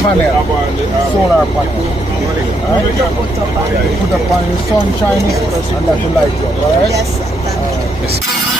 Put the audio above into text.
panel, solar panel. Alright? You put up on the sunshine and that will light you up, alright? Yes, sir. Thank you. Yes.